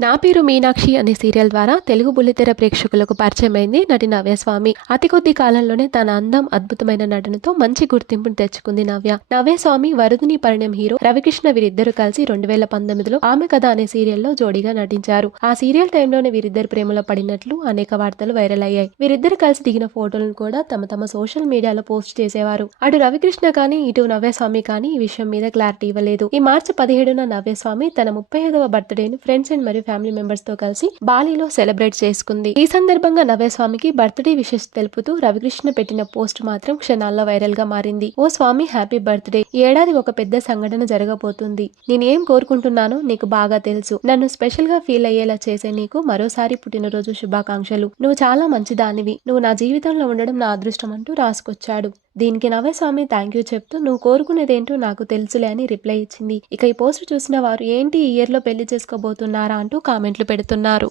నా పేరు మీనాక్షి అనే సీరియల్ ద్వారా తెలుగు బుల్లితెర ప్రేక్షకులకు పరిచయమైంది నటి నవ్యస్వామి. అతి కొద్ది కాలంలోనే తన అందం, అద్భుతమైన నటనతో మంచి గుర్తింపును తెచ్చుకుంది నవ్య. నవ్యస్వామి, వరుదిని పరిణయం హీరో రవికృష్ణ వీరిద్దరూ కలిసి 2019లో ఆమె కథ అనే సీరియల్లో జోడీగా నటించారు. ఆ సీరియల్ టైంలోనే వీరిద్దరు ప్రేమలో పడినట్లు అనేక వార్తలు వైరల్ అయ్యాయి. వీరిద్దరు కలిసి దిగిన ఫోటోలను కూడా తమ సోషల్ మీడియాలో పోస్ట్ చేసేవారు. అటు రవికృష్ణ కానీ ఇటు నవ్యస్వామి కానీ ఈ విషయం మీద క్లారిటీ ఇవ్వలేదు. ఈ మార్చి 17న నవ్యస్వామి తన 35వ బర్త్డేను ఫ్రెండ్స్ అండ్ మరియు ఫ్యామిలీ మెంబర్స్ తో కలిసి బాలీలో సెలబ్రేట్ చేసుకుంది. ఈ సందర్భంగా నవ్యస్వామికి బర్త్డే విషెస్ తెలుపుతూ రవికృష్ణ పెట్టిన పోస్ట్ మాత్రం క్షణాల్లో వైరల్ గా మారింది. ఓ స్వామి, హ్యాపీ బర్త్డే. ఈ ఏడాది ఒక పెద్ద సంఘటన జరగబోతుంది. నేనేం కోరుకుంటున్నానో నీకు బాగా తెలుసు. నన్ను స్పెషల్ గా ఫీల్ అయ్యేలా చేసే నీకు మరోసారి పుట్టినరోజు శుభాకాంక్షలు. నువ్వు చాలా మంచిదానివి. నువ్వు నా జీవితంలో ఉండడం నా అదృష్టం అంటూ రాసుకొచ్చాడు. దీనికి నవ్యస్వామి థ్యాంక్ యూ చెప్తూ నువ్వు కోరుకునేదేంటో నాకు తెలుసులే అని రిప్లై ఇచ్చింది. ఇక ఈ పోస్ట్ చూసిన వారు ఏంటి ఈ ఇయర్ లో పెళ్లి చేసుకోబోతున్నారా అంటూ కామెంట్లు పెడుతున్నారు.